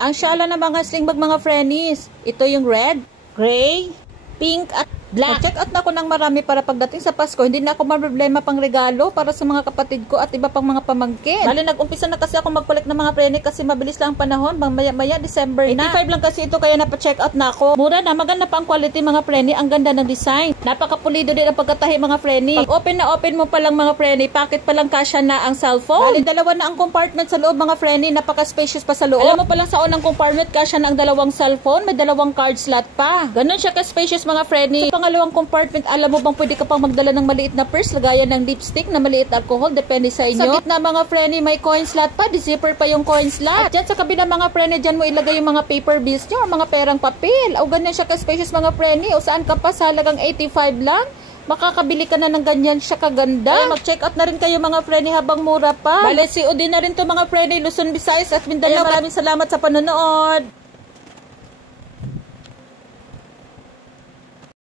Ang shala ng mga sling bag mga Frennies. Ito yung red, gray, pink at black. Check out na ako ng marami para pagdating sa Pasko, hindi na ako problema pang regalo para sa mga kapatid ko at iba pang mga pamangkin. Bali, nag-umpisa na kasi ako mag-collect ng mga prene kasi mabilis lang ang panahon. Maya-maya, December na. 85 lang kasi ito kaya napa-check out na ako. Mura na, maganda pa ang quality mga prene. Ang ganda ng design. Napakapulido din ang pagkatahi mga prene. Pag open mo pa lang mga prene, packet pa lang kasya na ang cellphone. Bali, dalawa na ang compartment sa loob mga prene. Napaka-spacious pa sa loob. Alam mo pa lang sa unang compartment, kasya na ang dalawang cellphone. May dalawang card slot pa. Ganun siya ka-spacious mga prene. Pangalawang compartment, alam mo bang pwede ka pang magdala ng maliit na purse, lagayan ng lipstick na maliit alcohol, depende sa inyo. Sa gitna mga prene, may coin slot pa, di-zipper pa yung coin slot. At dyan sa kabila mga prene, dyan mo ilagay yung mga paper bills nyo, mga perang papel. O ganyan siya ka-spacious mga prene, o saan ka pa sa halagang 85 lang, makakabili ka na ng ganyan siya kaganda. Ay, mag-check out na rin kayo mga prene habang mura pa. Bale, COD na rin to mga prene, Luzon, Visayas at Mindanao. Maraming salamat sa panonood.